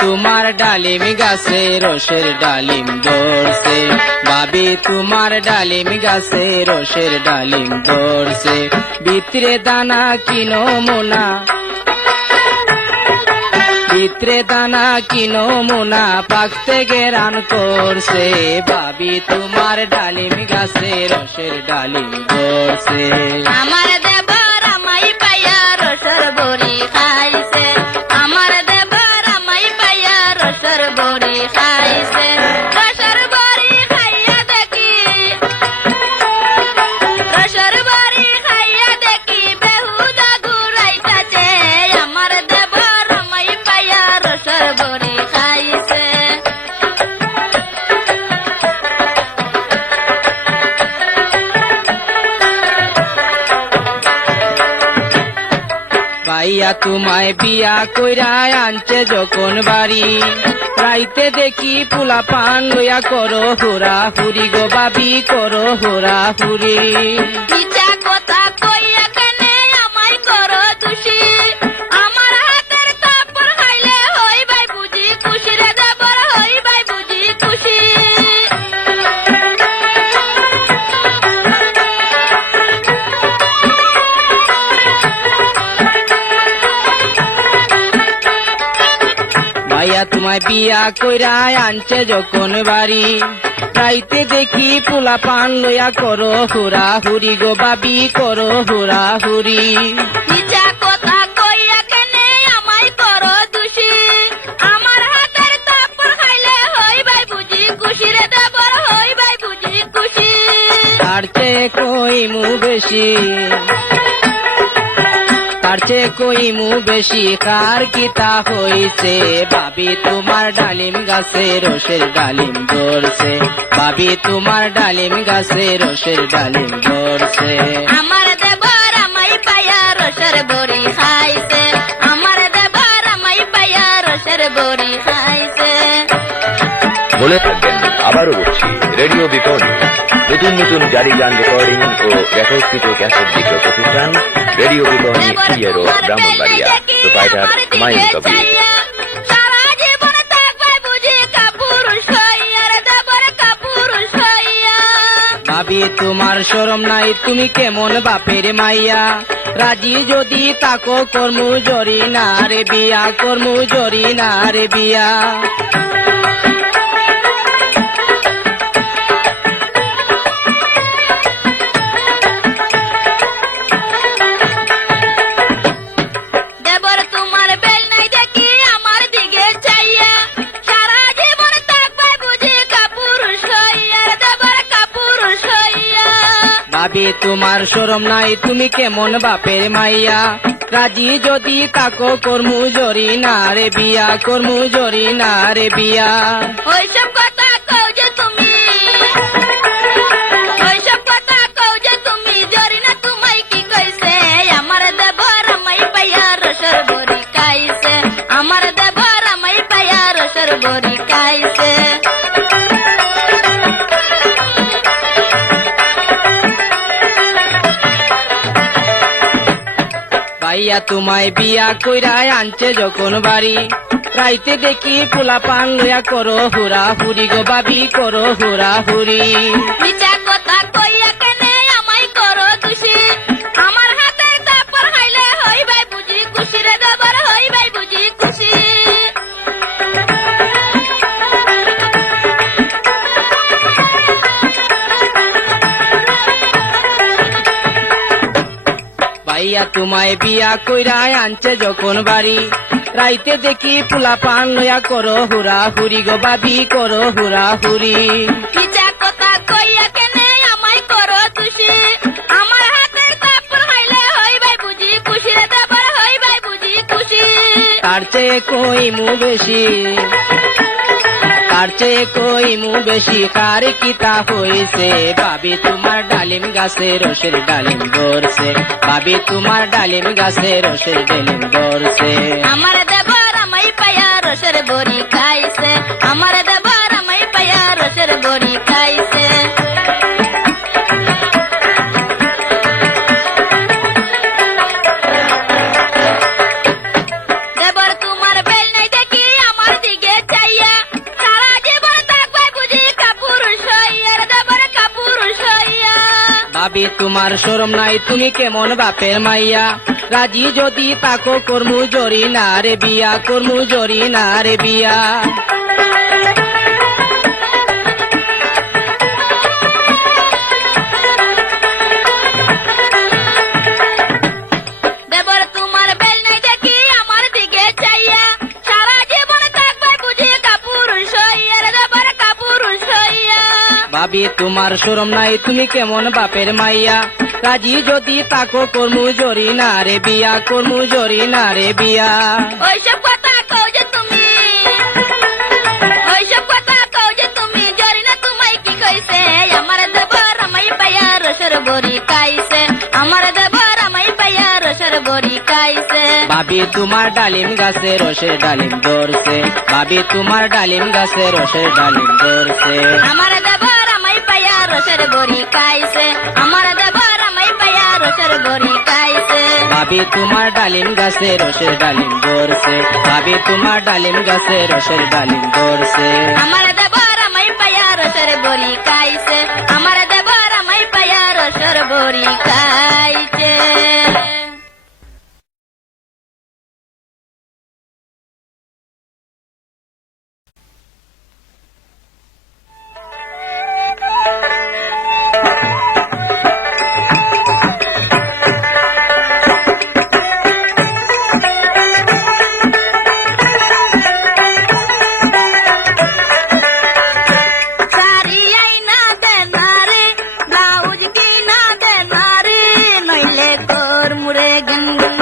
তোমার ডালিম গাছে রসের ডালিম ধরছে, ভাবি তোমার ডালিম গাছে রসের ডালিম ধরছে। ভিতরে দানা কিনো মোনা, ভিতরে দানা কিনো মোনা, পাকতে গেরান করছে। ভাবি তোমার ডালিম গাছে রসের ডালিম ধরছে। আমার দেবর আমায় পাইয়া রসের বড়ি খাইছে, আমার দেবর আমায় পাইয়া রসের বড়ি খাইছে। রসের বড়ি খাইয়া দেখি, রসের বড়ি খাইয়া দেখি বেহুদা ঘুরাইতাছে। আমার দেবর আমায় পাইয়া রসের বড়ি খাইছে। ভাইয়া তোমায় বিয়া কইরা আনছে যখন বাড়ি, রাইতে দেখি পোলা পান লইয়া করো হুরা হুরি গো ভাবি, করো হুরা হুরি। মিথ্যা কথা কইয়া কেনে আমায় করো দোষী, আমার হাতের থাপ্পড় খাইলে হইবাই বুঝি খুশি রে দেবর, হইবাই বুঝি খুশি। ভাইয়া তোমায় বিয়া কইরা আনছে যখন বাড়ি, রাইতে দেখি পোলা পান লইয়া করো হুরা হুরি গো ভাবি, করো হুরা হুরি। মিথ্যা কথা কইয়া কেনে আমায় করো দোষী, আমার হাতের থাপ্পড় খাইলে হইবাই বুঝি খুশি রে দেবর, হইবাই বুঝি খুশি। তার চেয়ে কইমু বেশি, তার চেয়ে কইমু বেশি, কার কিতা হইছে। ভাবি তোমার ডালিম গাছে রসের ডালিম ধরছে, ভাবি তোমার ডালিম গাছে রসের ডালিম ধরছে। আমার দেবর আমায় পাইয়া রসের বড়ি খাইছে, আমার দেবর আমায় পাইয়া রসের বড়ি খাইছে। মনে থাকবেন, আবারও বলছি, রেডিও বিপণী নতুন নতুন জারি গান রেকর্ডিং ও রেকর্ডকৃত ক্যাসেট বিক্রয় প্রতিষ্ঠান রেডিও বিপণী ইয়েরো ব্রাহ্মণবাড়িয়া, প্রোপাইটার হুমায়ুন কবির। সারা জীবন থাকবে বুঝি কাপুরুষ হইয়া রে দেবর, কাপুরুষ হইয়া। ভাবি তোমার শরম নাই, তুমি কেমন বাপের মাইয়া। রাজি যদি তাকো কর্মু জরি না রে বিয়া, কর্মু জরি না রে বিয়া। দেবর তোমার বেল নাই দেখি আমার দিকে চাইয়া, সারা জীবন থাকবে বুঝি কাপুরুষ হইয়া রে দেবর, কাপুরুষ হইয়া। ভাবি তোমার শরম নাই, তুমি কেমন বাপের মাইয়া। রাজি যদি তাকো কর্মু জরি না রে বিয়া, কর্মু জরি না রে বিয়া। ওইসব কথা কও যে তুমি, ওইসব কথা কও যে তুমি, জরি না তোমায় কি কইছে। আমার দেবর আমায় পাইয়া রসের বড়ি খাইছে, আমার দেবর আমায় পাইয়া রসের বড়ি খাইছে। ভাইয়া তোমায় বিয়া কইরা আনছে যখন বাড়ি, রাইতে দেখি পোলা পান লইয়া করো হুরা হুরি গো ভাবি, করো হুরা হুরি। মিথ্যা কথা কইয়া কেনে আমায় করো দোষী, আমার হাতের থাপ্পড় খাইলে হইবাই বুঝি খুশি রে দেবর, হইবাই বুঝি খুশি। ভাইয়া তোমায় বিয়া কইরা আনছে যখন বাড়ি, রাইতে দেখি পোলা পান লইয়া করো হুরা হুরি গো ভাবি, করো হুরা হুরি। মিথ্যা কথা কইয়া কেনে আমায় করো দোষী, আমার হাতের থাপ্পড় খাইলে হইবাই বুঝি খুশি রে দেবর, হইবাই বুঝি খুশি। তার চেয়ে কইমু বেশি, তার চেয়ে কইমু বেশি, কার কিতা হইছে। ভাবি তোমার ডালিম গাছে রসের ডালিম ধরছে, ভাবি তোমার ডালিম গাছে রসের ডালিম ধরছে। আমার দেবর আমায় পাইয়া রসের বড়ি খাইছে, আমার দেবর আমায় পাইয়া রসের বড়ি খাইছে। দেবর তোমার বেল নাই দেখি আমার তোমার শরম নাই তুমি কেমন বাপের মাইয়া রাজি যদি তাকো কর্মু জরি না রে বিয়া কর্মু জরি না রে বিয়া দেবর তোমার বেল নাই দেখি আমার দিকে চাইয়া সারা জীবন থাকবে বুঝি কাপুরুষ হইয়া রে দেবর কাপুরুষ হইয়া ভাবি তোমার শরম নাই তুমি কেমন বাপের মাইয়া রাজি যদি তাকো কর্মু জরি না রে বিয়া কর্মু জরি না রে বিয়া ওইসব কথা কও যে তুমি ওইসব কথা কও যে তুমি জরি না তোমায় কি কইছে আমার দেবর আমায় পায়া রসের বড়ি খাইছে আমার দেবর আমায় পায়া রসের বড়ি খাইছে ভাবি তোমার ডালিম গাছে রসের ডালিম ধরছে ভাবি তোমার ডালিম গাছে রসের ডালিম ধরছে আমার দেবর আমায় পায়া রসের বড়ি খাইছে আমার দেবর আমায় পায়া রসের বড়ি খাইছে ভাবি তোমার ডালিম গাছে রসের ডালিম ধরছে ভাবি তোমার ডালিম গাছে রসের ডালিম ধরছে আমার দেবর আমায় পায়া রসের বড়ি খাইছে আমার দেবর আমায় পায়া রসের বড়ি খাইছে सारी आई ना देना रे ब्लाउज की ना देना रे नइले तोर मुरे गंगन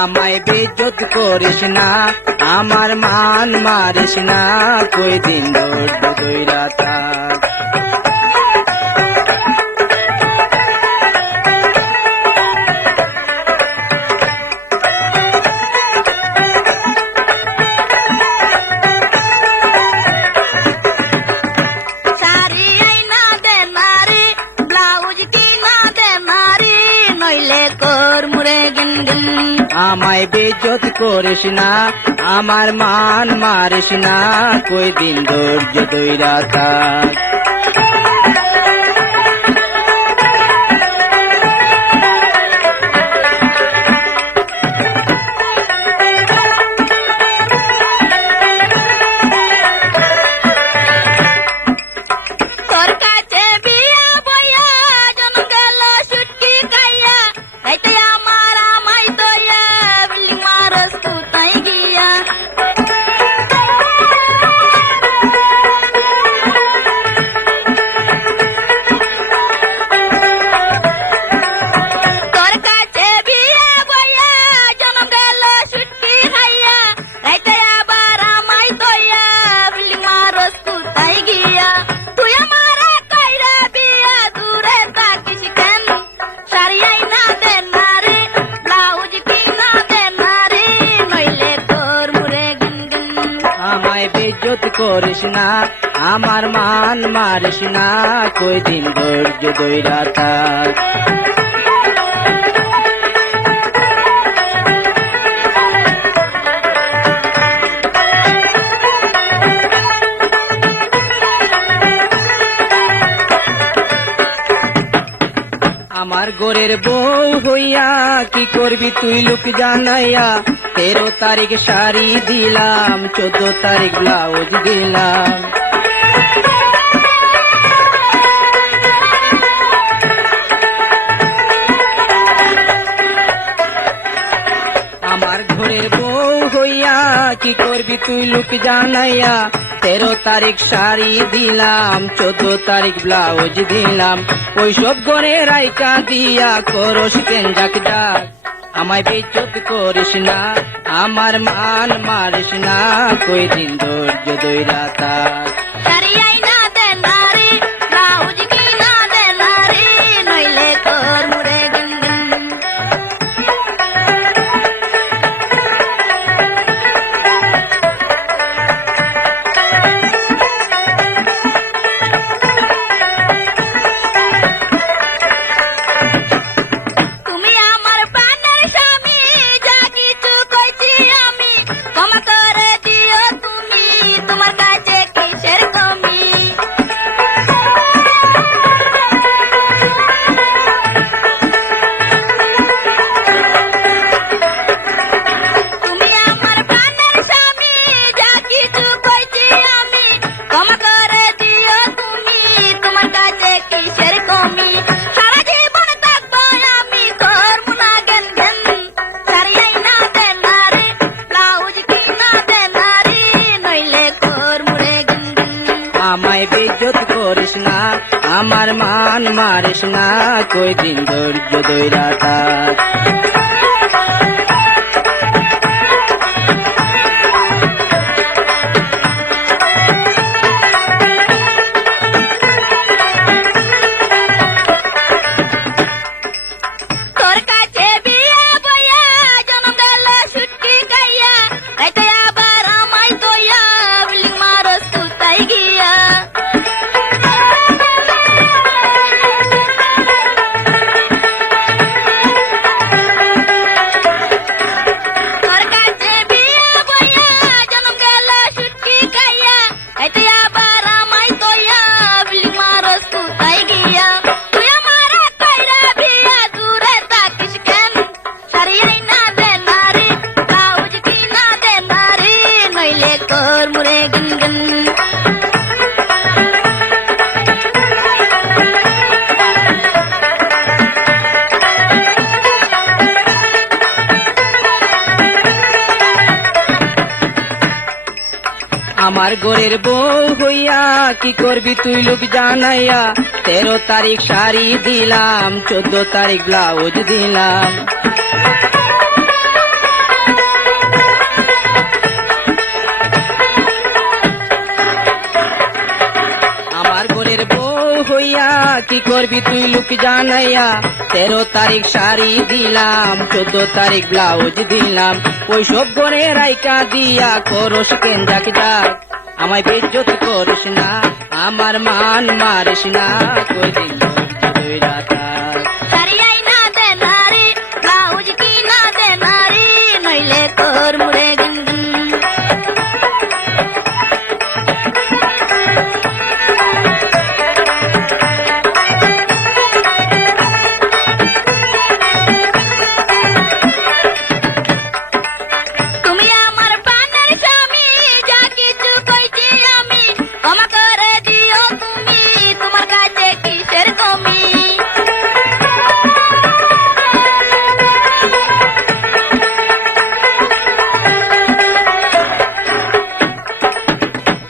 আমায় বেজ্জত করিস না আমার মান মারিস না কই দিন ধৈর্য ধইরা থাক सारी आई ना देना रे ब्लाउज की ना देना रे नइले तोर मुरे गंगन আমায় বেজ্জত করিস না আমার মান মারিস না কই দিন ধৈর্য ধইরা থাক তোর কাছে বিয়া বইয়া জন্ম গেল সুটকি খাইয়া তাইতে আমার আমায় দয়া বিলি মারস তুই গিয়া তোর কাছে বিয়া বইয়া জন্ম গেল সুটকি খাইয়া তাইতে আবার আমায় দয়া বিলি মারস তুই গিয়া তুই আমার কইরা বিয়া দূরে থাকিস কেন সারিয়াই না দেন না রে ব্লাউজ কি না দেন না রে নইলে তোর মুরে গনগন আমায় বেজ্জত করিস না আমার মান মারিস না কই দিন ধৈর্য ধইরা থাক আমার গোরের বউ হইয়া কি করবি তুই লোক জানাইয়া 13 তারিখ শাড়ি দিলাম 14 তারিখ ব্লাউজ দিলাম আমার ঘরের বউ হইয়া কি করবি তুই লোক জানাইয়া 13 তারিখ শাড়ি দিলাম 14 তারিখ ব্লাউজ দিলাম ওইসব গনে রাইকা দিয়া করস কেন যাক যাক আমায় বেজ্জত করিস না আমার মান মারিস না কই দিন ধৈর্য ধইরা থাক সারিয়াই না দেন না রে ব্লাউজ কি না দেন না রে নইলে তোর মুরে গনগন তুমি আমার প্রাণের স্বামী যা কিছু কইছি আমি ক্ষমা করে দিও তুমি তোমার কাছে কিসের কমি আমার মান মারিস না কই দিন ধৈর্য ধইরা থাক। তোর কাছে বিয়া বইয়া জনম গেল ছুটকি গাইয়া রাইতে আবার আমায় দইয়া বিল্ডিং মারস তুতাই গিয়া তোর কাছে বিয়া বইয়া জনম গেল ছুটকি গাইয়া রাইতে আবার আমায় দইয়া বিল্ডিং মারস তুতাই গিয়া তুই আমার কইরা বিয়া দূরে থাকিস কেন সারিয়াই না দে নারী ব্লাউজ কিনা দে নারী নইলে কর মুরে গন গন আমার ঘরের বউ হইয়া কি করবি তুই লোক জানাইয়া 13 তারিখ শাড়ি দিলাম 14 তারিখ ব্লাউজ দিলাম। আমার ঘরের বউ হইয়া কি করবি তুই লোক জানাইয়া 13 তারিখ শাড়ি দিলাম 14 তারিখ ব্লাউজ দিলাম। ওই সব ঘরে রাইকা দিয়া করস কেন যাক যাক আমায় বেজ্জত করিস না আমার মান মারিস না কই দিন ধৈর্য ধইরা থাক। সারিয়াই না দে নারী ব্লাউজ কিনা দে নারী নইলে কর মুরে গন গন তুমি আমার প্রাণের স্বামী যা কিছু কইছি আমি ক্ষমা করে দিও তুমি তোমার কাছে কিসের কমি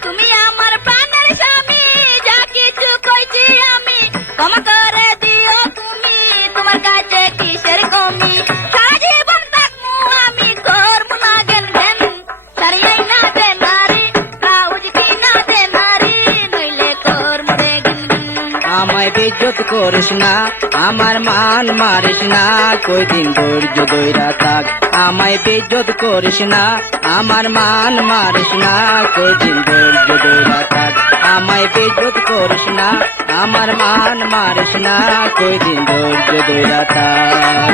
তুমি আমার প্রাণের স্বামী যা কিছু কইছি আমি ক্ষমা করে দিও তুমি তোমার কাছে কিসের কমি সারা জীবন থাকমু আমি করবো না গেন গেন সারিয়াই না দে নারী ব্লাউজ কিনা দে নারী নইলে করবো রে গেন গেন আমায় বেজ্জত করিস না আমার মান মারিস না কই দিন ধৈর্য ধইরা থাক। আমায় বেজ্জত করিস না আমার মান মারিস না কই দিন ধৈর্য ধইরা থাক। আমায় বেজ্জত করিস না আমার মান মারিস না কই দিন ধৈর্য ধইরা থাক।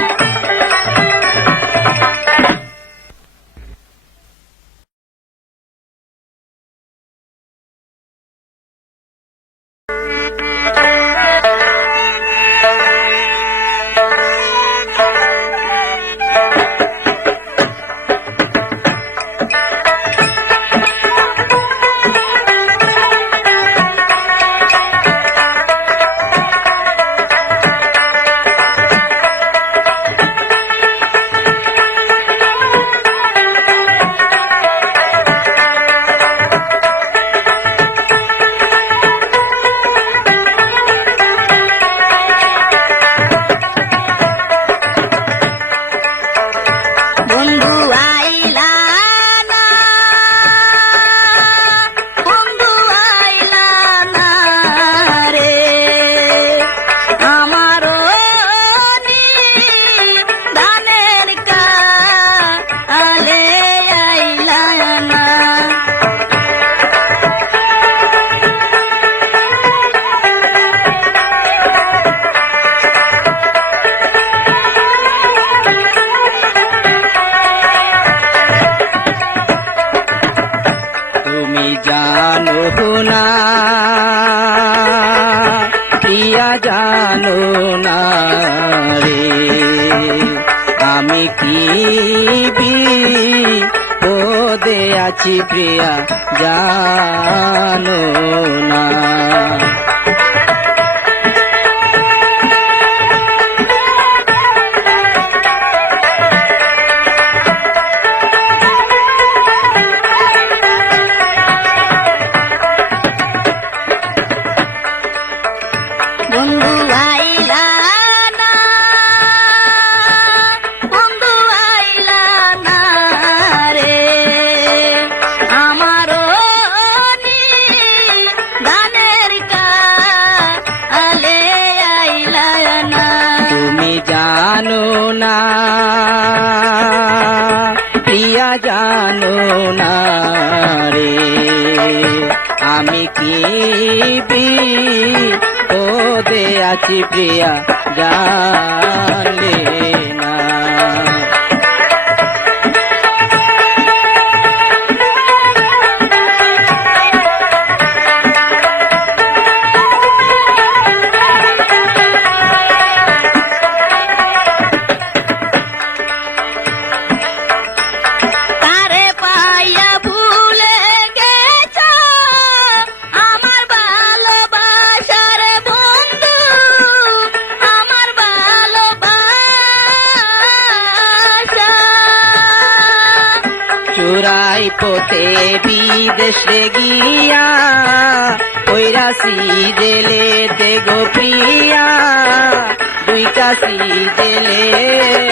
জানো না রে আমি কি বিপদে আছি প্রিয়া জানো না। জানো না রে আমি কি বিপদে আছি প্রিয়া জানলে না। তারে পাইয়া ভুলে গেছ আমার ভালোবাসার বন্ধু, আমার ভালোবাসা। চুরাই পথে বিদেশে গিয়া কইরাছি জেলেতে গো প্রিয়া, দুইটাছি জেলেতে।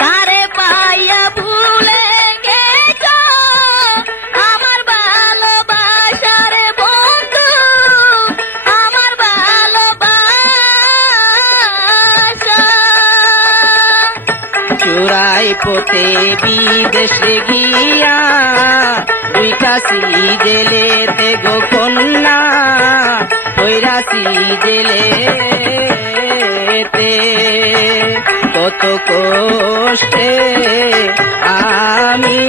তারে পাইয়া ভুলে গেছ আমার ভালোবাসার বন্ধু, আমার ভালোবাসা। চুরাই পথে বিদেশে গিয়া দুইটাছি জেলেতে গো কন্যা, কইরাছি জেলেতে। কত কষ্টে আমি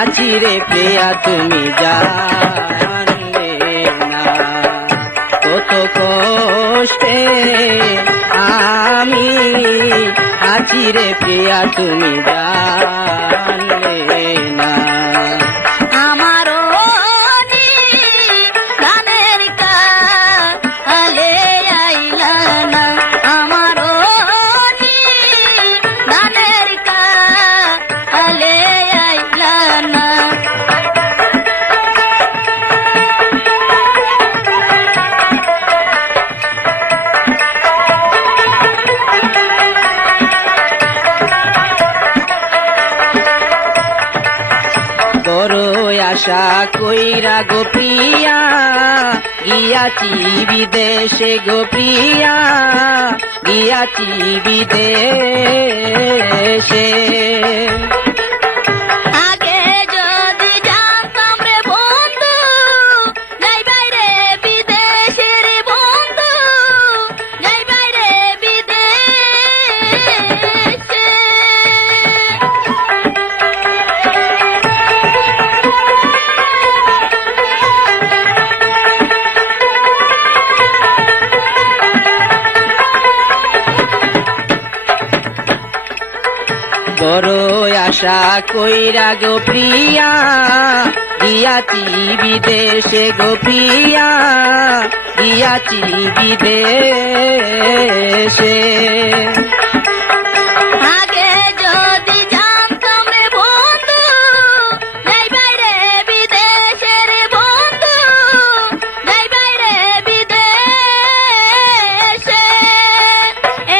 আছি রে প্রিয়া তুমি জানলে না, কত কষ্টে আমি আছি রে প্রিয়া তুমি জানলে না। আমারও গানের কালে আইলা না, আমারও গানের কালে আইলা না। বড় আশা কইরা গো প্রিয়া গিয়াছি বিদেশে গো প্রিয়া, গিয়াছি বিদেশে। আগে যদি জানতাম রে বন্ধু, যাই বাইরে বিদেশে রে বন্ধু, যাই বাইরে বিদেশে। বড় আশা কইরা গো প্রিয়া গিয়াছি বিদেশে গো প্রিয়া, গিয়াছি বিদেশে। আগে যদি জানতাম রে বন্ধু, যাই বাইরে বিদেশে রে বন্ধু, যাই বাইরে বিদেশে।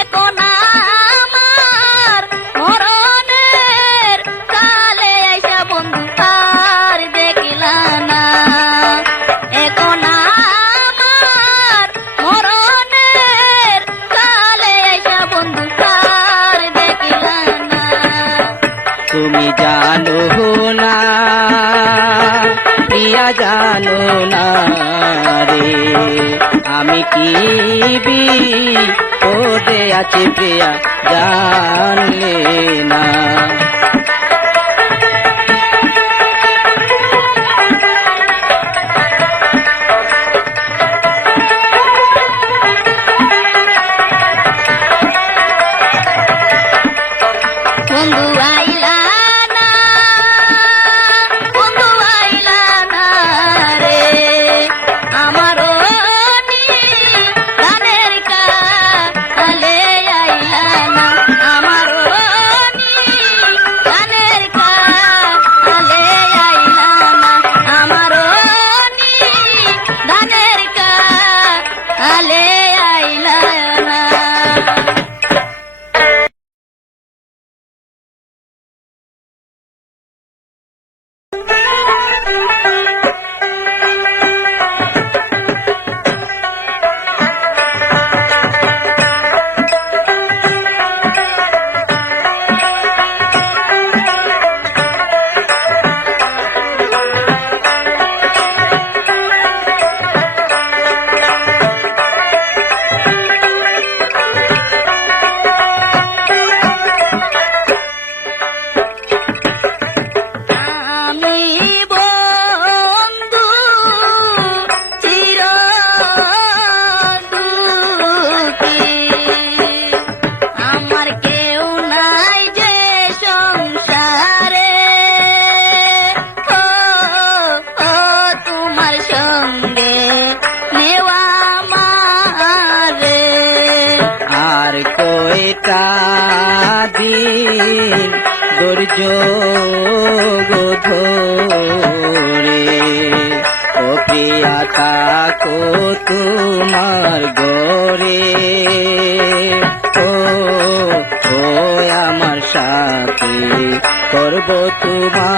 এখন আমার মরণের কালে আইসা বন্ধু আর দেখিলা না, এখন আমার মরণের কালে আইসা বন্ধু আর দেখিলা না। তুমি জানো না প্রিয়া জানো না রে আমি কি বিপদে আছি প্রিয়া জানলে না। বন্ধু আইলা না, বন্ধু আইলা না রে আমারও গানের কালে আইলা না, আমারও কয়টা দিন ধৈর্য ধরে ও প্রিয়া থাকো তোমার গরে ও ও আমার সাথে করব তোমারে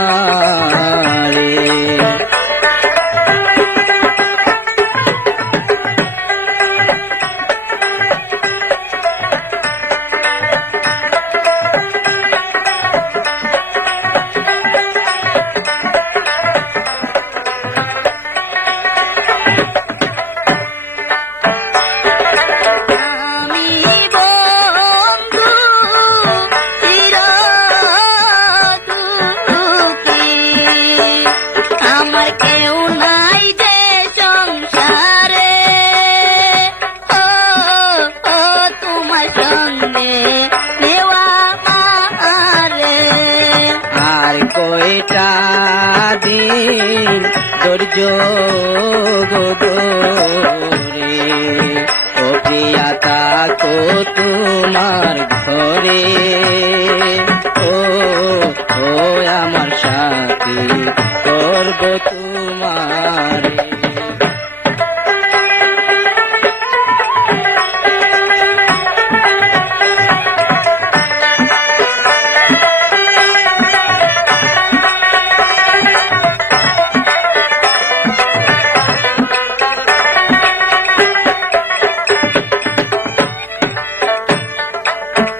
আমি বন্ধু চির দুঃখী, আমার কেউ নাই যে সংসারে, ও ও তোমার সঙ্গে নেওয়া মারে। আর কয়টা দিন ধৈর্য ধরে ও প্রিয়া থাকো তোমার ঘরে ও ও আমার সাথে করব তোমারে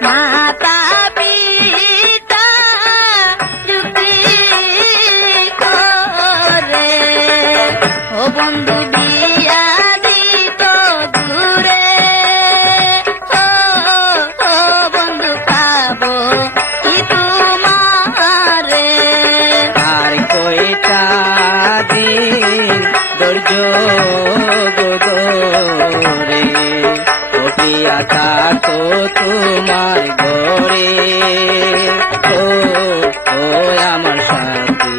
মাতা পিতা যুক্তি করে, ও বন্ধু বিয়া দিত দূরে, ও ও বন্ধু পাবো কি তোমারে। আর কয়টা দিন ধৈর্য ধরে ও প্রিয়া থাকো তোমার ঘরে ও ও আমার সাথে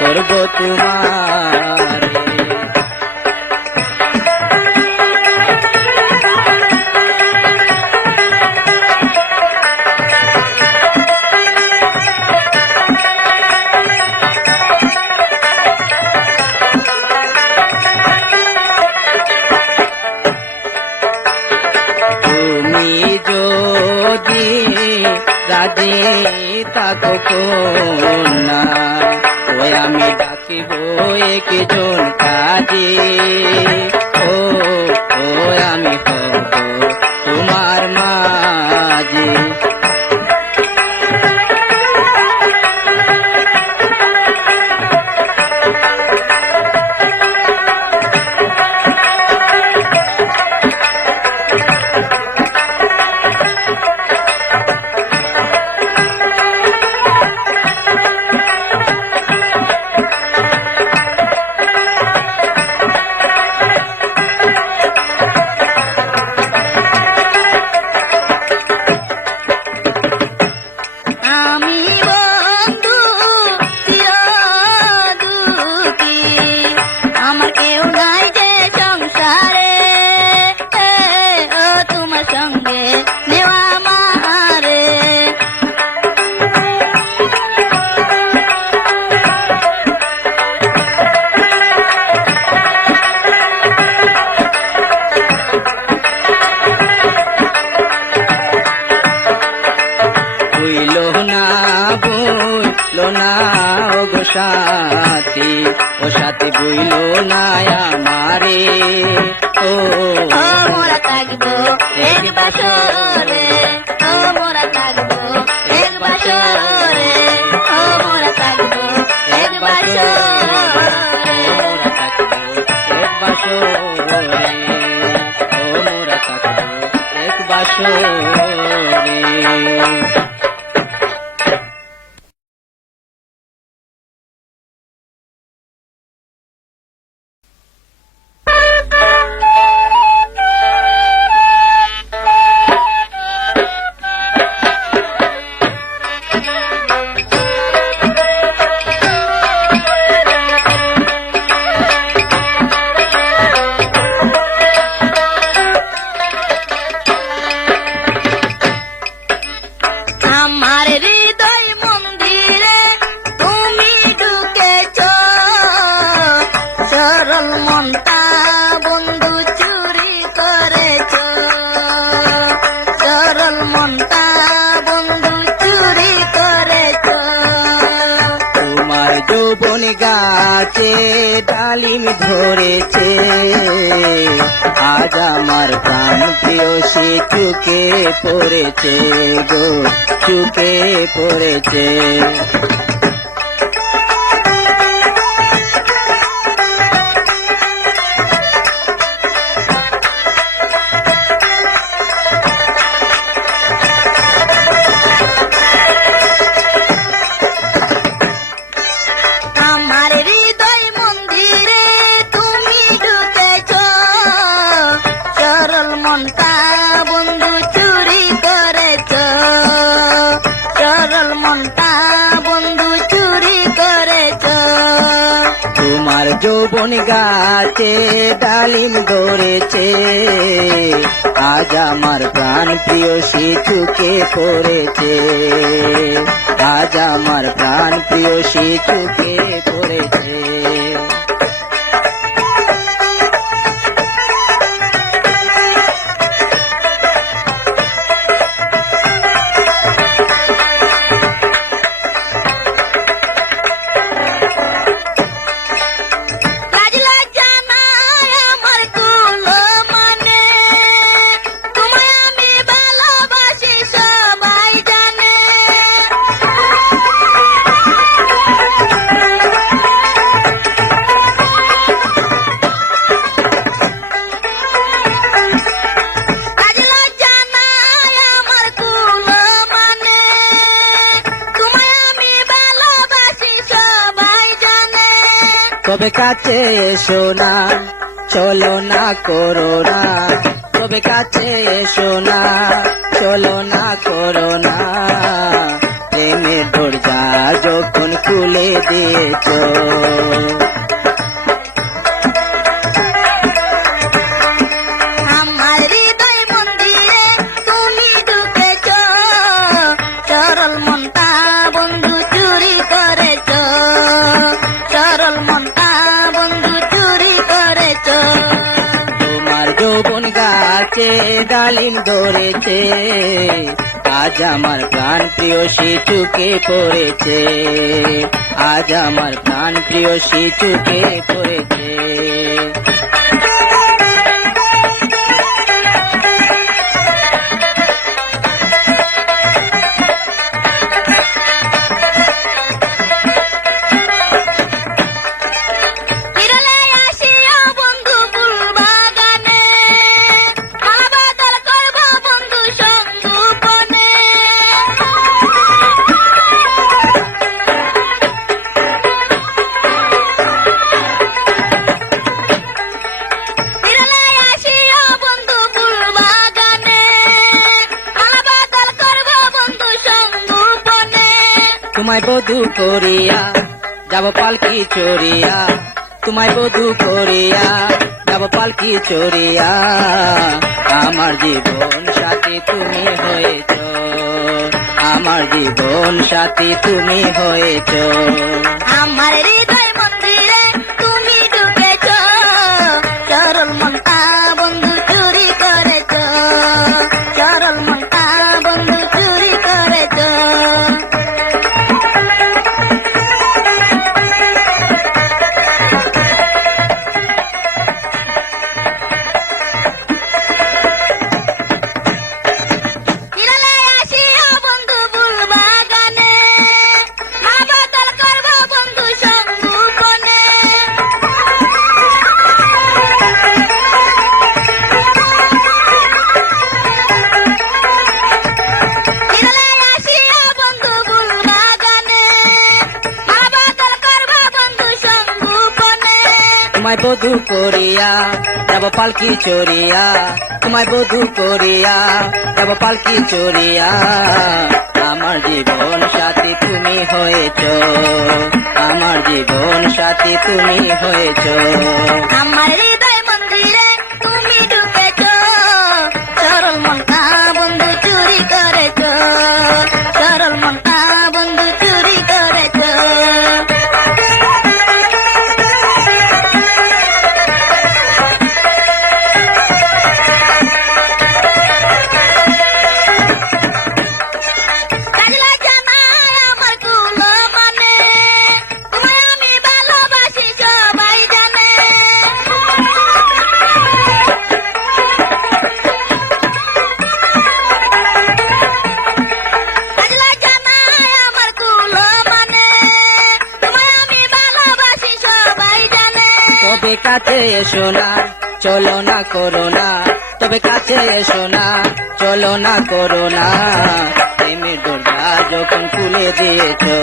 করব তোমারে তুমি যদি রাজি থাকো কন্যা ওই আমি ডাকিব একজন কাজে ও ও আমি হব তোমার মাঝে আমি বন্ধু চির দুঃখী, আমার কেউ নাই যে সংসারে, ও তোমার সঙ্গে নেওয়া মারে। বুইল না বুইল না ও গো সাথী ও সাথী বুইল না আমারে ও ও মোরা থাকবো এক বছরে, ও মোরা থাকবো এক বছরে, ও মোরা থাকবো এক বছরে। এক বাসরে ও মোরা থাকবো এক বাসরে গাছে ডালিম ধরেছে, আজ আমার প্রাণ প্রিয়সী চুকে পড়েছে গো, চুকে পড়েছে। আমার হৃদয় মন্দিরে তুমি ঢুকেছ, সরল মনটা বন্ধু চুরি করেছ, সরল মনটা বন্ধু চুরি করেছ। তোমার যৌবন গাছে ডালিম ধরেছে, আজ আমার প্রাণ প্রিয়সী চুকে পড়েছে, আজ আমার প্রাণ প্রিয়সী চুকে পড়েছে। লাজ লজ্জা নাই আমার কোনো মানে, তোমায় আমি ভালোবাসি সবাই জানে। লাজ লজ্জা নাই আমার কোনো মানে, তোমায় আমি ভালোবাসি সবাই জানে। তবে কাছে এসো না, চলো না করো না, তবে কাছে এসো না, চলো না করো না, প্রেমের দরজা যখন খুলে দিয়েছো। আমার হৃদয় মন্দিরে তুমি ঢুকেছ, সরল মনটা বন্ধু চুরি করেছ, সরল মনটা বন্ধু চুরি করেছ। তোমার যৌবন গাছে ডালিম ধরেছে, আজ আমার প্রাণ প্রিয়সী চুকে পড়েছে, আজ আমার প্রাণ প্রিয়সী চুকে পড়েছে। বিরলে আসিও বন্ধু ফুল বাগানে, মালা বদল করব বন্ধু সঙ্গোপনে। বিরলে আসিও বন্ধু ফুল বাগানে, মালা বদল করব বন্ধু সঙ্গোপনে। তোমায় বধূ করিয়া যাব পালকি চড়িয়া, তোমায় বধূ করিয়া যাব পালকি চড়িয়া, আমার জীবন সাথী তুমি হয়েছ, আমার জীবন সাথী তুমি হয়েছ। আমার হৃদয় মন্দিরে তুমি ঢুকেছ, সরল মনটা বন্ধু চুরি করেছ, সরল মনটা বন্ধু চুরি করেছ। বিরলে আসিও বন্ধু ফুল বাগানে, মালা বদল করব বন্ধু সঙ্গোপনে। বিরলে আসিও বন্ধু ফুল বাগানে, মালা বদল করব বন্ধু সঙ্গোপনে। তোমায় বধূ করিয়া যাব পালকি চড়িয়া, তোমায় বধূ করিয়া যাব পালকি চড়িয়া, আমার জীবন সাথী তুমি হয়েছ, আমার জীবন সাথী তুমি হয়েছ। আমার হৃদয় মন্দিরে তুমি ঢুকেছ, সরল মনটা বন্ধু চুরি করেছ, সরল মনটা বন্ধু চুরি করেছ। লাজ লজ্জা নাই আমার কোনো মানে, তোমায় আমি ভালোবাসি কাছে এসো না, চলো না করো না, তবে কাছে এসো না, চলো না করো না। প্রেমের দরজা যখন খুলে দিয়েছো,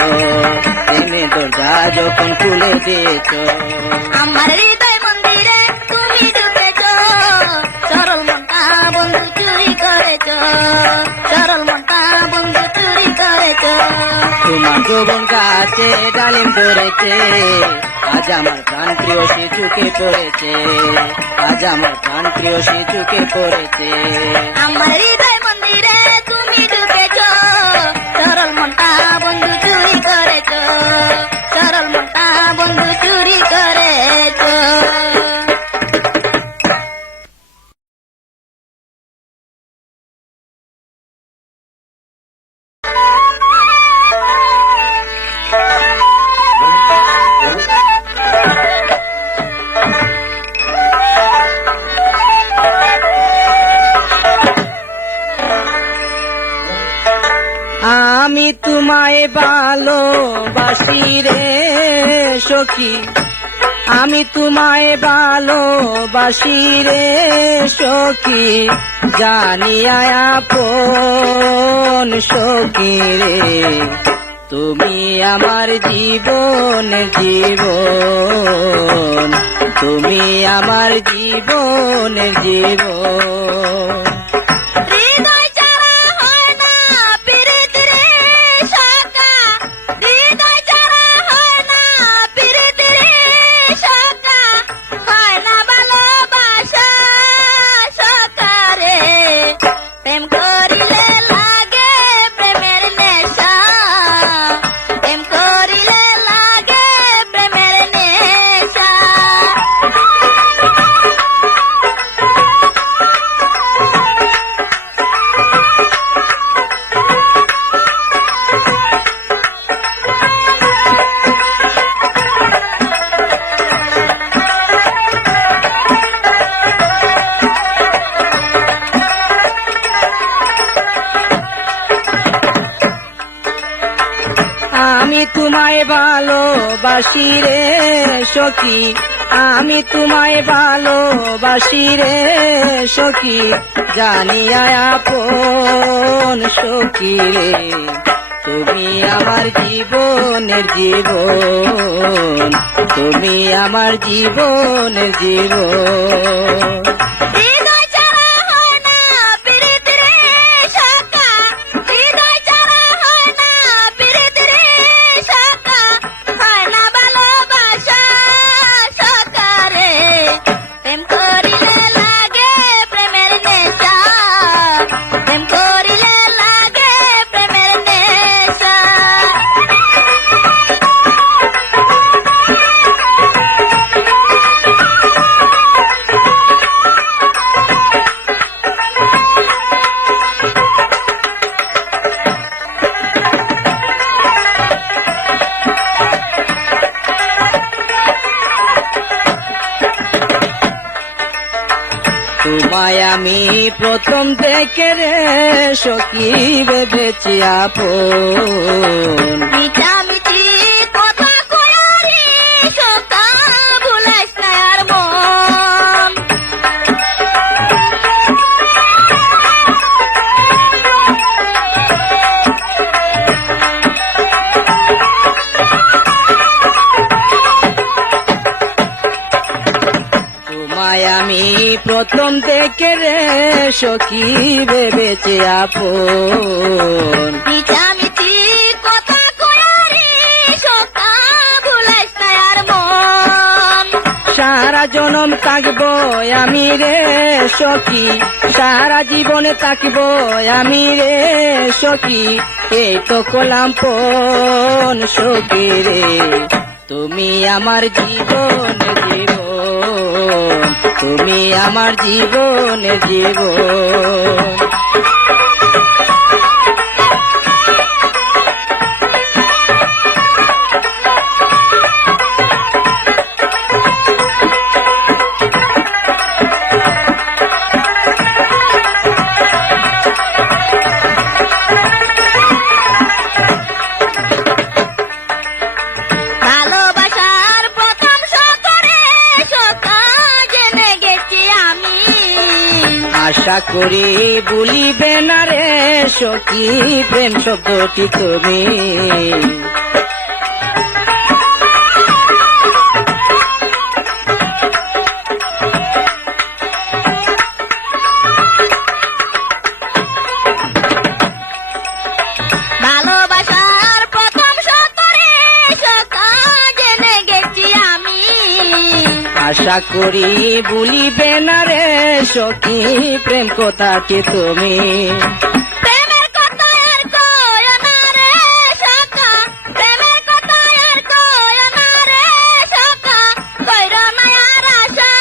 প্রেমের দরজা যখন খুলে দিয়েছো। আমার হৃদয় মন্দিরে তুমি ঢুকেছো, সরল মনটা বন্ধু চুরি করেছো, সরল মনটা বন্ধু চুরি করেছো। তোমার যৌবন গাছে ডালিম ধরেছে, আজ আমার প্রাণ প্রিয় সে চুকে পড়েছে, আজ আমার প্রাণ প্রিয় সে চুকে পড়েছে। আমার হৃদয় মন্দিরে তুমি ঢুকেছো, সরল মনটা বন্ধু চুরি করেছো, সরল মনটা বন্ধু চুরি করেছো। আমি তোমায় ভালোবাসি রে সখী, আমি তোমায় ভালোবাসি রে সখী, জানিয়া আপন সখী রে, তুমি আমার জীবন জীবন, তুমি আমার জীবন জীবন। হৃদয় ছাড়া হয় না প্রীতি রে সখা, হৃদয় ছাড়া হয় না প্রীতি রে সখা, হয় না ভালোবাসা সখা রে। প্রেম করিলে লাগে প্রেমের নেশা, প্রেম করিলে লাগে প্রেমের নেশা। আমি তোমায় ভালোবাসি রে সখী, আমি তোমায় ভালোবাসি রে সখী, জানিয়া আপন সখী রে, তুমি আমার জীবনের জীবন, তুমি আমার জীবনের জীবন। হৃদয় ছাড়া হয় না প্রীতি রে সখা, হৃদয় ছাড়া হয় না প্রীতি রে সখা, হয় না ভালোবাসা সখা রে। প্রেম করিলে লাগে প্রেমের নেশা, প্রেম করিলে লাগে প্রেমের নেশা। তোমায় আমি প্রথম দেখে রে সখী ভেবেছি আপন, মিঠামিঠি কথা কয়ারি সখা, ভুলাইস না আর মন। তোমায় আমি প্রথম দেখে রে সখী ভেবেছি আপন, মিঠামিঠি কথা কয়ারি সখা, ভুলাইস না আর মন। সারা জনম থাকবো আমি রে সখী, সারা জীবনে থাকবো আমি রে সখী, এই তো কলাম পন সখী রে, তুমি আমার জীবন জীবন, তুমি আমার জীবন জীবন। ভালোবাসার প্রথম সতরে সখা, করি ভুলিবে না রে সখী প্রেম শব্দটি তুমি। ভালোবাসার প্রথম সতরে সখা জেনে গেছি আমি। আশা করি ভুলিবে না রে সখী প্রেম কথাটি তুমি। প্রেমের কথা আর কয় না রে সখা, প্রেমের কথা আর কয় না রে সখা, কইর না আর আশা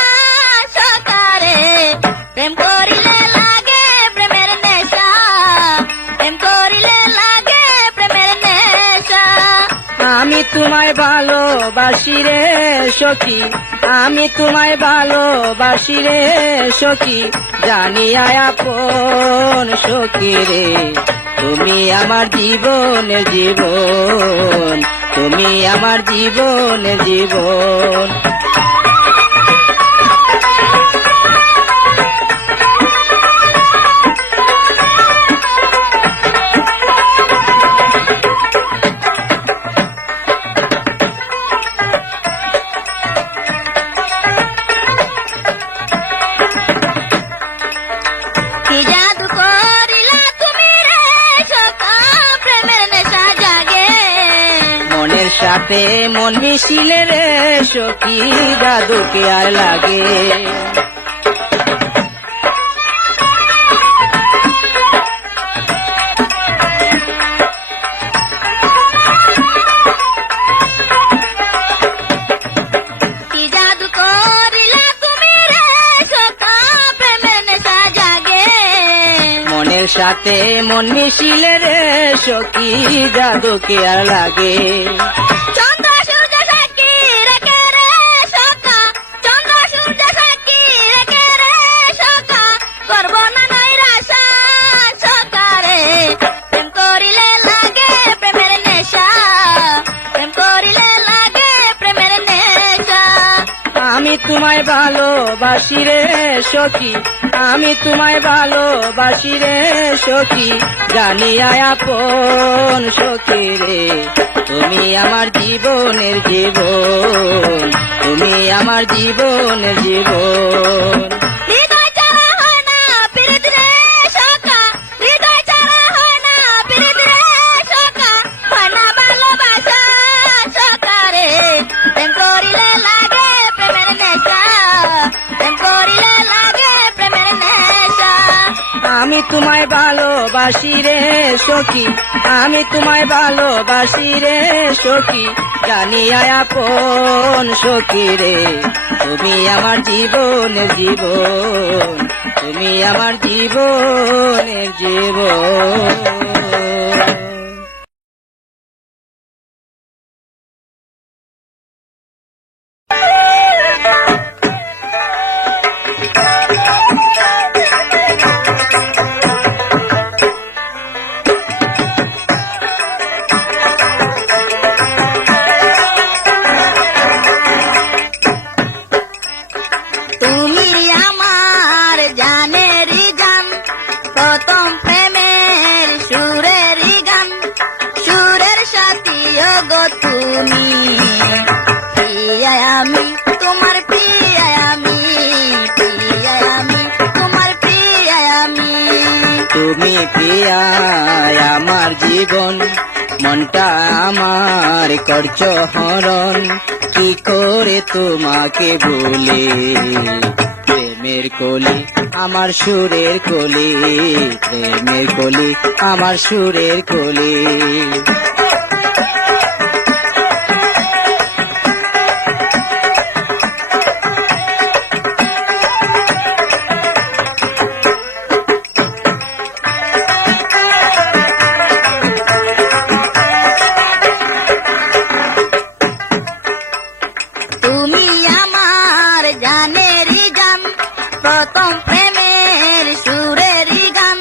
সখা রে। প্রেম করিলে লাগে প্রেমের নেশা, প্রেম করিলে লাগে প্রেমের নেশা। আমি তোমায় ভালোবাসি রে সখী, আমি তোমায় ভালোবাসি রে সখী, জানিয়া আপন সখী রে তুমি আমার জীবনের জীবন, তুমি আমার জীবনের জীবন। কি জাদু করিলা তুমি রে সখা প্রেমের নেশা জাগে। মনের সাথে মন মিশিলে রে সখী জাদু কি আর লাগে। কি জাদু করিলা তুমি রে সখা প্রেমের নেশা জাগে। মনের সাথে মন মিশিলে রে সখী জাদু কি আর লাগে। চন্দ্র সূর্য সাক্ষী রেখে রে সখা, চন্দ্র সূর্য সাক্ষী রেখে রে সখা, করব না নৈরাশা সখা রে। প্রেম করিলে লাগে প্রেমের নেশা, প্রেম করিলে লাগে প্রেমের নেশা। আমি তোমায় ভালোবাসি রে সখী, আমি তোমায় ভালোবাসি রে সখী, জানিয়া আপন সখী রে তুমি আমার জীবনের জীবন, তুমি আমার জীবনের জীবন। হৃদয় ছাড়া হয় না প্রীতি রে সখা, হৃদয় ছাড়া হয় না প্রীতি রে সখা, হয় না ভালোবাসা সখা রে। প্রেম করিলে লাগে প্রেমের নেশা, প্রেম করিলে লাগে প্রেমের নেশা। আমি তোমায় ভালোবাসি রে সখী, আমি তোমায় ভালোবাসি রে সখী, জানিয়া আপন সখী রে তুমি আমার জীবনের জীবন, তুমি আমার জীবনের জীবন। তুমি আমার জানেরই জান, প্রথম প্রেমের সুরেরই গান, সুরের সাথী গো তুমি। প্রিয়া আমি তোমার প্রিয়া আমি, প্রিয়া আমি তোমার প্রিয়া আমি। তুমি প্রিয়া আমার জীবন, মনটা আমার করছ হরণ, কি করে তোমাকে ভুলে। প্রেমের কলি আমার সুরের কলি, প্রেমের কলি আমার সুরের কলি। তুমি আমার জানেরই জান, প্রথম প্রেমের সুরেরই গান,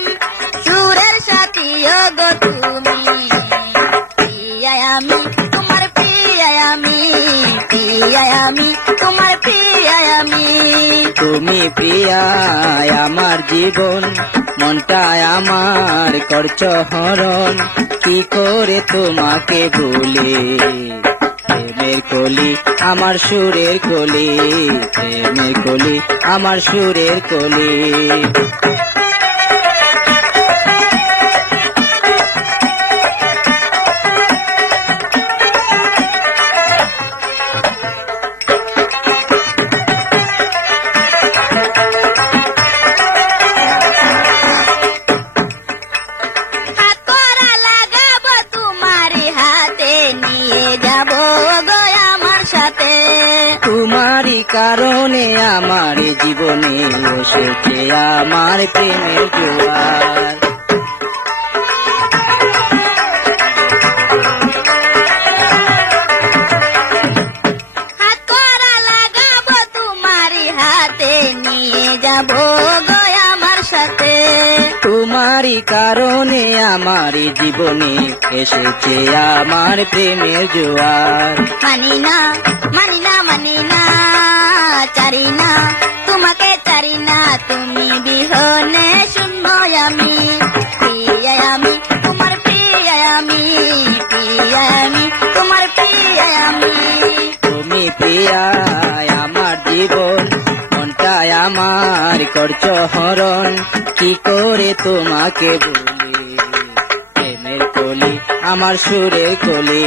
সুরের সাথী গো তুমি। তুমি প্রিয়া আমার জীবন, মনটায় আমার করছ হরণ, কি করে তোমাকে ভুলি। প্রেমের কলি আমার সুরের কলি, প্রেমের কলি আমার সুরের কলি। হাত করা লাগাবো তোমারই হাতে, নিয়ে যাবো গো আমার সাথে। তোমারই কারণে আমার জীবনে এসেছে আমার প্রেমের জোয়ার। হাত করা লাগাবো তোমারই হাতে, নিয়ে যাবো গো আমার সাথে। তোমারই কারণে আমার জীবনে এসেছে আমার প্রেমের জোয়ার। মানি না মানি না মানি না, চারি না তোমাকে চারি না, তুমি বিহনে শূন্য আমি। প্রিয়া আমি তোমার প্রিয়া আমি, প্রিয়া আমি তোমার প্রিয়া আমি। তুমি প্রিয়া আমার জীবন, মনটায় আমার করছ হরণ, কি করে তোমাকে বলি। প্রেমের কলি আমার সুরের কলি,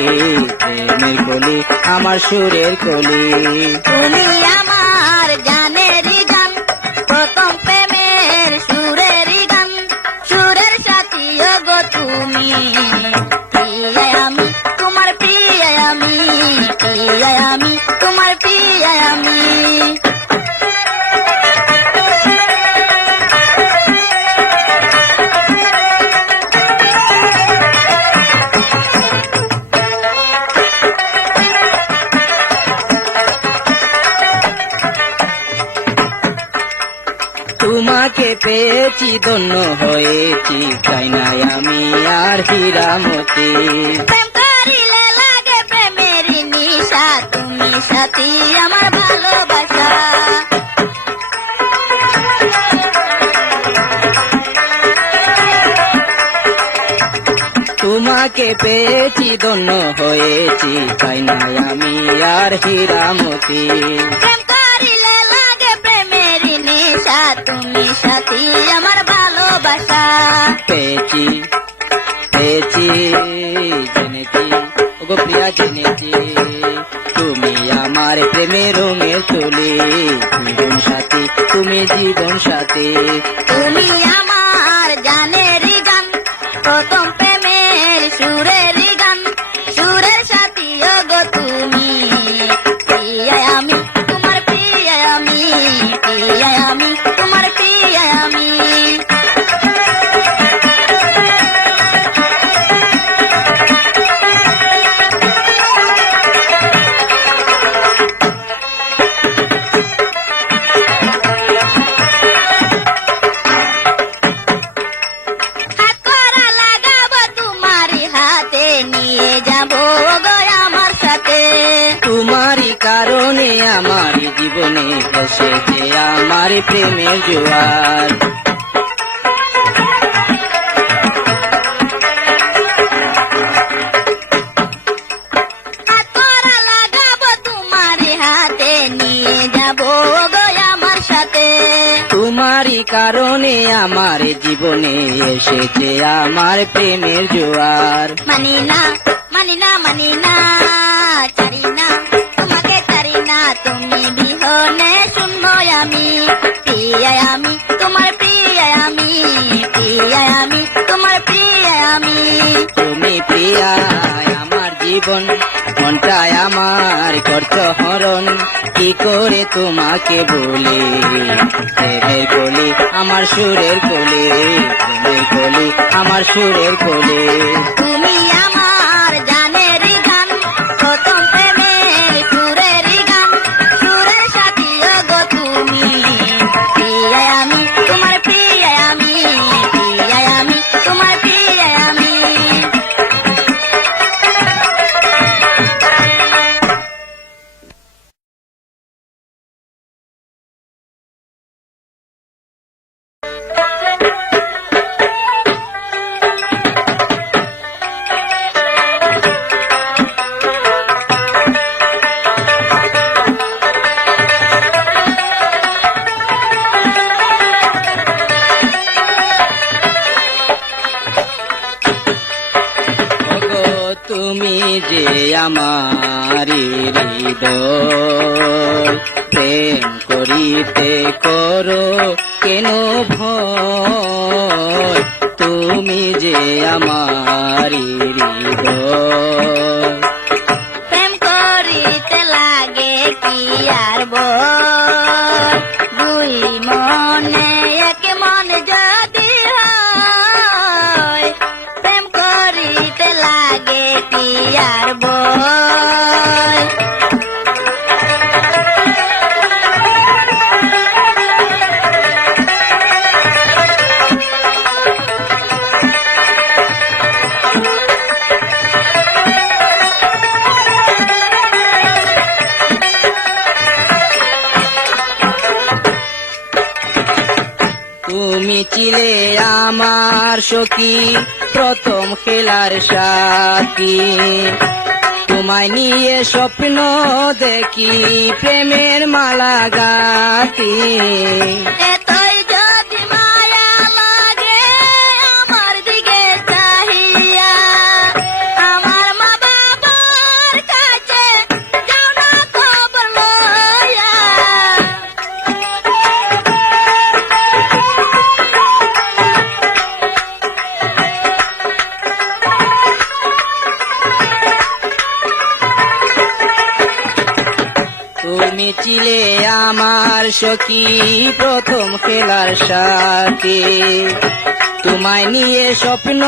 প্রেমের কলি আমার সুরের কলি। তুমি আমার গানেরই গান, প্রথম প্রেমের সুরেরই গান, সুরের সাথী গো তুমি। প্রিয়া আমি তোমার প্রিয়া আমি, প্রিয়া আমি তোমার প্রিয়া আমি। তোমাকে পেয়েছি ধন্য হয়েছি, চাই না আমি আর হীরামতি। প্রেম করিলে লাগে প্রেমের নিশা, তুমি সাথী আমার ভালোবাসা। তোমাকে পেয়েছি ধন্য হয়েছি, চাই না আমি আর হীরামতি। প্রেম করিলে লাগে প্রেমের নেশা, তুমি সাথী আমার ভালোবাসা। পেয়েছি পেয়েছি জেনেছি ওগো প্রিয়া জেনেছি, তুমি আমার প্রেমের রঙের চলে, জীবন সাথী তুমি জীবন সাথী। তুমি আমার গানেরই গান, প্রথম প্রেমের সুরেরই গান, সুরের সাথী গো তুমি। প্রিয়া আমি তোমার প্রিয়া আমি, প্রিয়া আমি তোমার প্রিয়া আমি। হাত করা লাগাবো তোমারই হাতে, নিয়ে যাবো গো আমার সাথে। তোমারই কারণে আমার জীবনে এসেছে আমার প্রেমের জোয়ার। হাত করা লাগাবো তোমারই হাতে, নিয়ে যাবো গো আমার সাথে। তোমারই কারণে আমার জীবনে এসেছে আমার প্রেমের জোয়ার। মানি না মানি না মানি না, চারি না তোমাকে চারি না, তুমি বিহনে শূন্য আমি। প্রিয়া আমি তোমার প্রিয়া আমি, প্রিয়া আমি তোমার প্রিয়া আমি। তুমি প্রিয়া আমার জীবন, মনটায় আমার করছ হরণ, কি করে তোমাকে বলি। প্রেমের কলি আমার সুরের কলি, প্রেমের কলি আমার সুরের কলি। তুমি আমার জানেরই গান, প্রথম প্রেমের সুরেরই গান, সুরের সাথী গো তুমি। প্রিয়া আমি তোমার প্রিয়া আমি, প্রিয়া আমি তোমার প্রিয়া আমি। তুমি যে আমার হৃদয়, প্রেম করিতে করো কেন ভয়, তুমি যে আমার হৃদয়। প্রেম করিতে লাগে কি আর বল, দুই মনে এক মন যদি হয়, প্রেম করিতে লাগে কি আর বল। তুমি ছিলে আমার সখী প্রথম খেলার সাথী, তোমায় নিয়ে স্বপ্ন দেখি প্রেমের মালা গাতি। এতই যদি মায়া লাগে আমার দিকে চাহিয়া, আমার মা বাবার কাছে যাও না খবর লইয়া। তুমি ছিলে আমার সখী প্রথম খেলার সাথী, তোমায় নিয়ে স্বপ্ন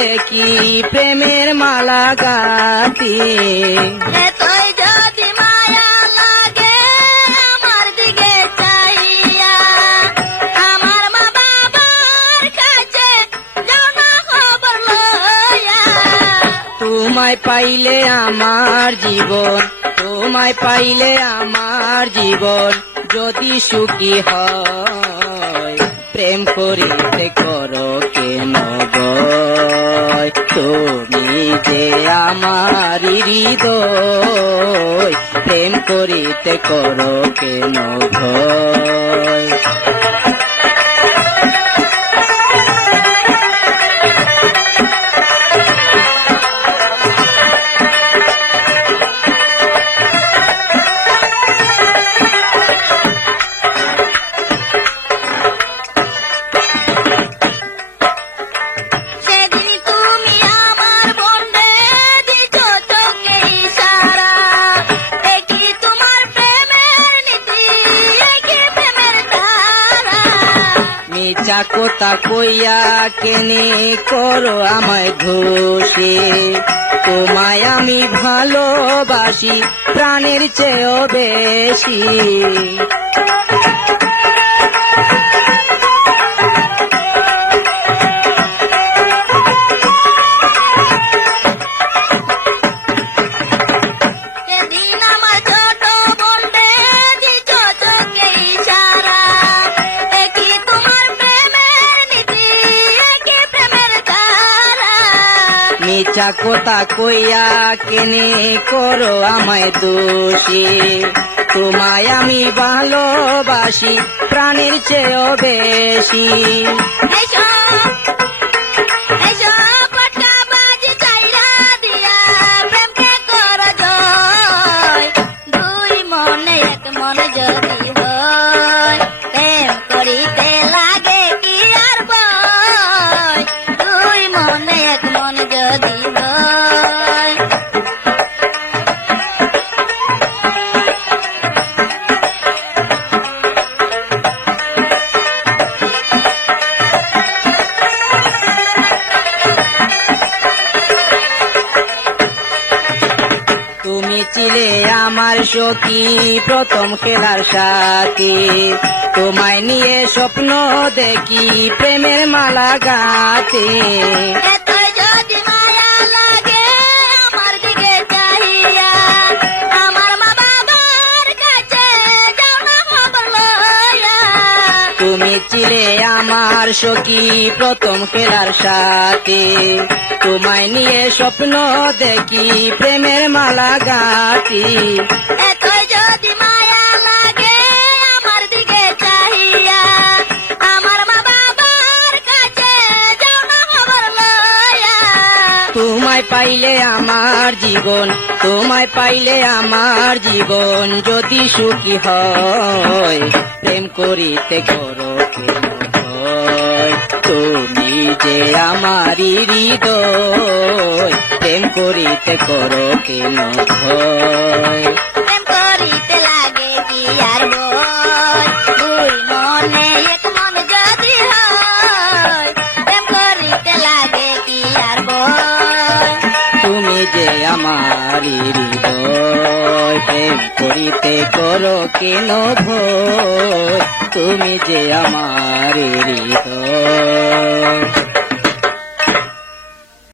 দেখি প্রেমের মালা গাতি। এতই যদি মায়া লাগে আমার দিকে চাহিয়া, আমার মা বাবার কাছে যাও না খবর লইয়া। তোমায় পাইলে আমার জীবন, তোমায় পাইলে আমার জীবন যদি সুখী হয়, প্রেম করিতে করো কেন ভয়, তুমি যে আমার হৃদয়, প্রেম করিতে করো কেন ভয়। সেদিন তুমি আমার বন্ধে দিছ চোখে ইশারা, একই তোমার প্রেমের নীতি, একই প্রেমের ধারা। মিছা কথা কইয়া কেনে করো আমায় খুশি, তোমায় আমি ভালোবাসি প্রাণের চেয়েও বেশি। সেদিন আমার ছোট বন্ধে দিছ চোখে ইশারা, একই তোমার প্রেমের নীতি, একই প্রেমের ধারা। মিছা কথা কইয়া কেনে করো আমায় দোষী, তোমায় আমি ভালোবাসি প্রাণের চেয়েও বেশি। এসব পটকাবাজি চাইরা দিয়া প্রেমকে করো জয়, দুই মনে এক মন যদি হয়, প্রেম করিতে লাগে কি আর ভয়, দুই মনে এক মন যদি হয়। তুমি ছিলে আমার সখী প্রথম খেলার সাথী, তোমায় নিয়ে স্বপ্ন দেখি প্রেমের মালা গাতি। এতই যদি মায়া লাগে আমার দিকে চাহিয়া, আমার মা বাবার কাছে যাও না খবর লইয়া। তুমি ছিলে আমার সখী প্রথম খেলার সাথী, তোমায় নিয়ে স্বপ্ন দেখি প্রেমের মালা গাতি। এতই যদি মায়া লাগে আমার দিকে চাহিয়া, আমার মা বাবার কাছে যাও না খবর লইয়া। তোমায় পাইলে আমার জীবন, তোমায় পাইলে আমার জীবন যদি সুখী হয়, প্রেম করিতে করো কেন ভয়? তুমি যে আমারই হৃদয়, প্রেম করিতে করো কেন ভয়? প্রেম করিতে লাগে কি আর ভয়? দুই মনে এক মন যদি হয়, প্রেম করিতে লাগে কি আর ভয়? তুমি যে আমারই হৃদয়, প্রেম করিতে করো কেন ভয়? তুমি যে আমারই হৃদয়।